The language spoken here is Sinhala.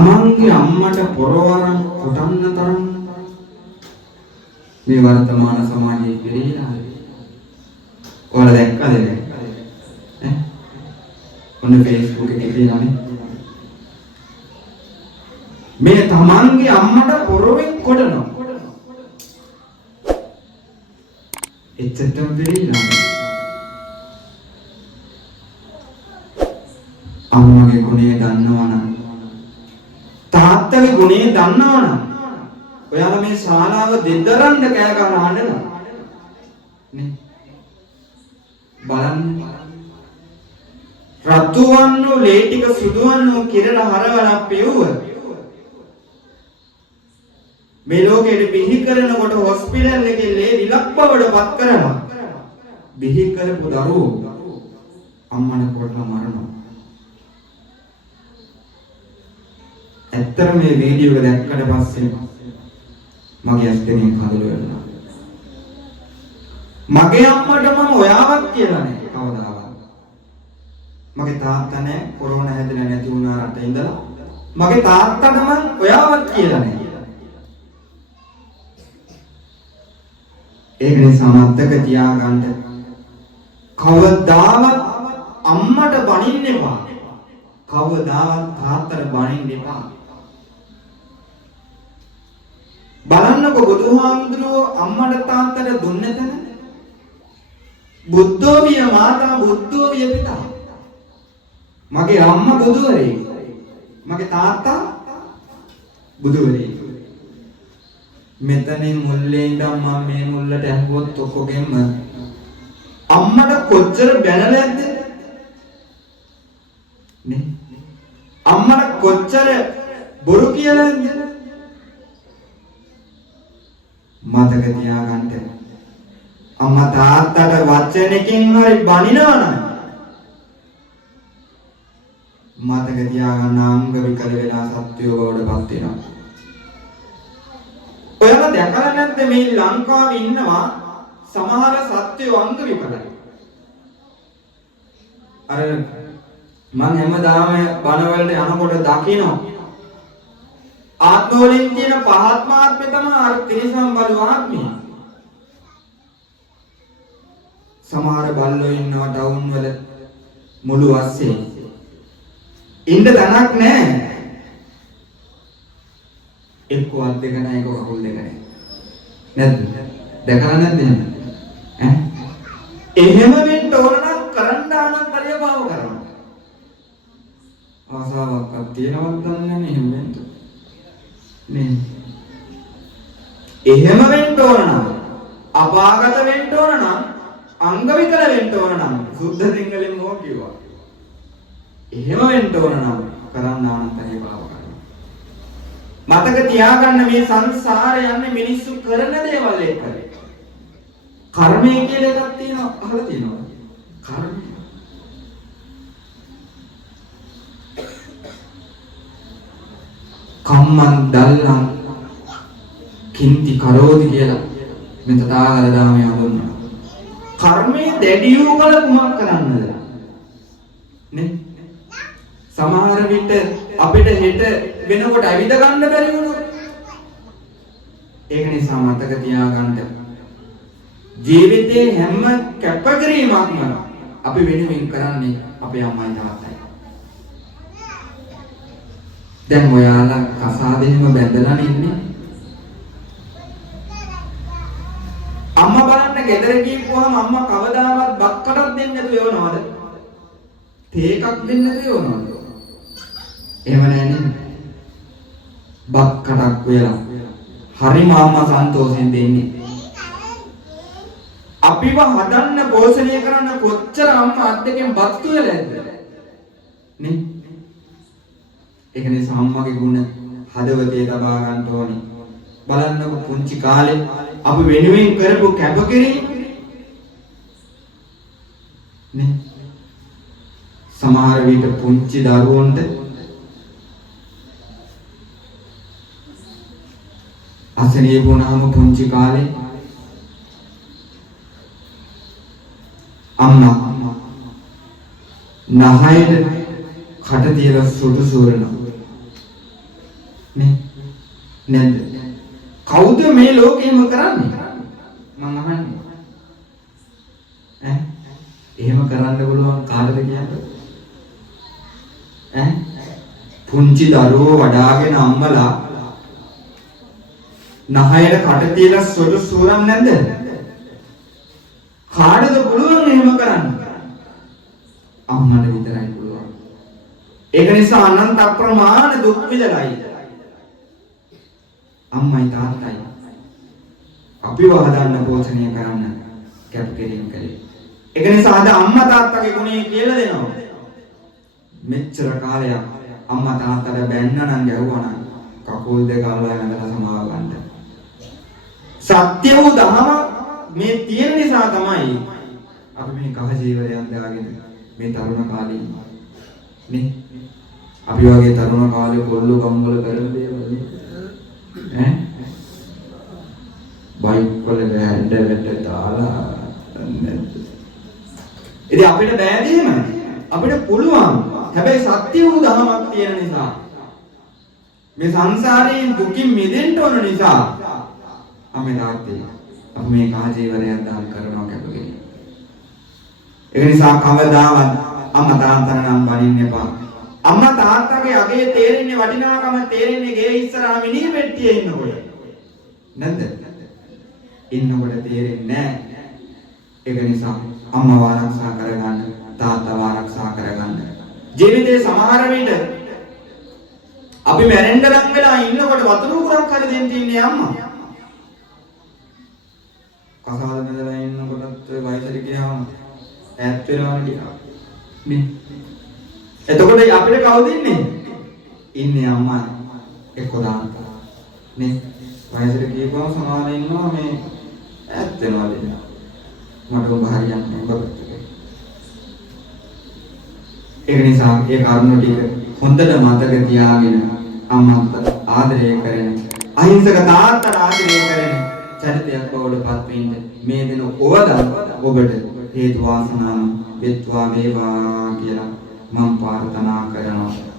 තමන්ගේ අම්මට පොරවරන් කොටන්න තරම් මේ වර්තමාන සමාජයේ පිළිලා. ඔයාලා දැක්කද නේ? ඔන්න Facebook එකේ තියෙනනේ. මේ තමන්ගේ අම්මට පොරවෙන් කොටනවා. එච්චරටම පිළිලා. අම්මගේ ගුණය දන්නවනම් තාත්තගේ ගුණය දන්නවනම් ඔයාලා මේ ශාලාව දෙදරන්න කෑ ගහලා අඬනවා නේ බලන්න රතුවන්නු ලේ ටික සුදුවන්නු කිරලා හරවලා පෙව්ව මේ ලෝකෙට බිහි කරනකොට හොස්පිටල් එකේ ලේ විලක් බවට පත් කරනවා බිහි කරපු දරුවෝ අම්මන කොටලා මරනවා. ඇත්තට මේ වීඩියෝ එක දැක්කට පස්සේ මගේ ඇස් දෙකෙන් කඳුළු වෙනවා. මගේ අම්මට මම ඔයාවක් කියලා නෑ කවදාවත්. මගේ තාත්තා නෑ කොරෝනා හැදෙලා නැති වුණා රට ඉඳලා. මගේ තාත්තට මම ඔයාවක් කියලා නෑ. ඒක නිසා මතක තියාගන්න කවදාවත් අම්මට බනින්න එපා. කවදාවත් තාත්තට බනින්න එපා. බලන්නකො බුදුහාමුදුරුවෝ අම්මට තාත්තට දුන්නේ නැතන බුද්ධෝවිය මාතා බුද්ධෝවිය පිතා. මගේ අම්මා බුදුවරේ මගේ තාත්තා බුදුවරේ. මෙතනින් මුල්ලේ ඉඳන් මම මේ මුල්ලට ඇහුවොත් ඔක්කොගෙම අම්මට කොච්චර බැනලාද නේ? අම්මට කොච්චර බොරු කියලාද? මතක තියාගන්න අම්මා තාත්තට වචනකින් හරි බනිනවනම් මතක තියාගන්න අංග විකල වෙලා සත්‍යෝ බවටපත් වෙනවා. ඔයාලා දැකලා නැද්ද මේ ලංකාවේ ඉන්නවා සමහර සත්‍යෝ අංග විකලයි. අර මම හැමදාම බණවලට යනකොට දකිනවා ආත්මවලින් තියෙන පහත්ම ආත්මය තමයි අර ත්‍රිසම් බලු ආත්මය. සමහර බල්ලෝ ඉන්නවා ටවුන් වල මුළු වස්සේ ඉන්න තැනක් නැහැ. එක්ක අත් දෙක නැහැ එක්ක කකුල් දෙක නැහැ. නැද්ද? දැකලා නැද්ද එහෙම? එහෙම වෙන්න ඕන නම් කරන්න ආනන්තරිය භාව කරනවා. ආසාවක් තියෙනවද දන්නේ නැහැ එහෙම වෙන්න. නේ. එහෙම වෙන්න ඕන නම් අපාගත වෙන්න ඕන නම් අංග විකල වෙන්න ඕන නම් සුද්ධ සිංහලෙන් මොකක් කිව්වා? එහෙම වෙන්න ඕන නම් කරන්න ආනන්තරිය භාව කරනවා. මතක තියාගන්න මේ සංසාරේ යන්නේ මිනිස්සු කරන දේවල් එක්ක. කර්මය කියලා එකක් තියෙනවා අහලා තියෙනවද? කර්මය. කම්මං දල්ලං කිංති කරෝදි කියලා මේ තථාගත ධර්මය හඳුන්වනවා. කර්මයේ දැඩි වූ කල කුමක් කරන්නද? නේ? සමහර විට අපිට හෙට වෙනකොට ඇවිද ගන්න බැරි වුණොත් ඒක නිසා මතක තියාගන්න ජීවිතේ හැම කැපකිරීමක්ම අපි වෙනුවෙන් කරන්නේ අපේ අම්මයි තාත්තයි. දැන් ඔයාලා කසාදෙම බැඳලා ඉන්නේ. අම්මා බලන්න ගෙදර ගිහුවාම අම්මා කවදාවත් බත් කටක් දෙන්නේ නැතුව එවනවද? තේ එකක් දෙන්නේ නැතුව එවනවද? එහෙම නැහැ නේද? බත් කටක් වෙලා හරිම අම්මා සන්තෝෂෙන් දෙන්නේ. අපිව හදන්න පෝෂණය කරන්න කොච්චර අම්මා අත් දෙකෙන් බත් තුයලාද? නේ? ඒක නිසා අම්මගේ ගුණ හදවතේ තබා ගන්න ඕනේ. බලන්නකො පුංචි කාලේ අපි වෙනුවෙන් කරපු කැපකිරීම නේ. සමහර විට පුංචි දරුවන්ට අසනීය වුණාම පුංචි කාලේ අම්මා නහයට කට තියලා සුදු සූරනවා. නේ නැද්ද? කවුද මේ ලෝකෙම කරන්නේ? මං අහන්නේ. එහෙම කරන්න පුළුවන් කාටද කියන්නේ? පුංචි දරුවෝ වඩාගෙන අම්මලා නහයට කට තියලා සොළු සූරන් නැද්ද? කාටද පුළුවන් එහෙම කරන්න? අම්මට විතරයි පුළුවන්. ඒක නිසා අනන්ත අප්‍රමාණ දුක් විඳලායි. අම්මයි තාත්තයි අපිව හදන්න පෝෂණය කරන්න කැපකිරීම කළේ. ඒක නිසා අද අම්මා තාත්තගේ ගුණය කියලා දෙනවා. මෙච්චර කාලයක් අම්මා තාත්තට බැන්න නම් ගැහුවා නම් කකුල් දෙක අල්ලලා ඇඳලා සමාව ගන්න. සත්‍ය වූ ධම මේ තියෙන නිසා තමයි අපි මේ කහ ජීවිතයන් දාගෙන මේ තරුණ කාලේ නේ අපි වගේ තරුණ කාලේ කොල්ල කම්බල කරන දේවල් නේ බයික් වල හැන්ඩල්ට දාලා ඉතින් අපිට බෑ දෙහෙම අපිට පුළුවන්. හැබැයි සත්‍ය වූ ධමයක් තියෙන නිසා මේ සංසාරයෙන් දුකින් මිදෙන්න ඕන නිසා අපි තාත්තේ අපි මේ කාජීවරයන් දාන කරනවා කැපකිරීම. ඒ නිසා කවදාවත් අම්මා තාත්තා නම් බනින්න එපා. අම්මා තාත්තගේ අගේ තේරෙන්නේ වටිනාකම තේරෙන්නේ ගේ ඉස්සරහා මිනිහ පෙට්ටියේ ඉන්නකොට. නැද්ද? ඉන්නකොට තේරෙන්නේ නැහැ. ඒක නිසා අම්මව ආරක්ෂා කරගන්න, තාත්තව ආරක්ෂා කරගන්න. ජීවිතේ සමහර විට අපි මැරෙන්න ලං වෙලා ඉන්නකොට වතුර උගුරක් හරි දෙන්න ඉන්නේ අම්මා. කසාද බඳලා ඉන්නකොටත් වයසට ගියාම ඈත් වෙනවනේ ටිකක්. නේ. එතකොට අපිට කවුද ඉන්නේ? ඉන්නේ අම්මා එක්ක තාත්තා. නේ. වයසට ගියපුවම සමහර ඉන්නවා මේ ඈත් වෙනවා දෙන්න. මට උඹ හරියන්නේ බබත්. ඒ නිසා ඒ කරුණු ටික හොඳට මතක තියාගෙන අම්මාට ආදරය කරන අහිංසක තාත්තට ආදරය කරන චරිතයක් බවට පත් වෙන්න මේ දින ඔබදා ඔබට හේතු වාසනා වෙත්වා වේවා කියලා මම ප්‍රාර්ථනා කරනවා.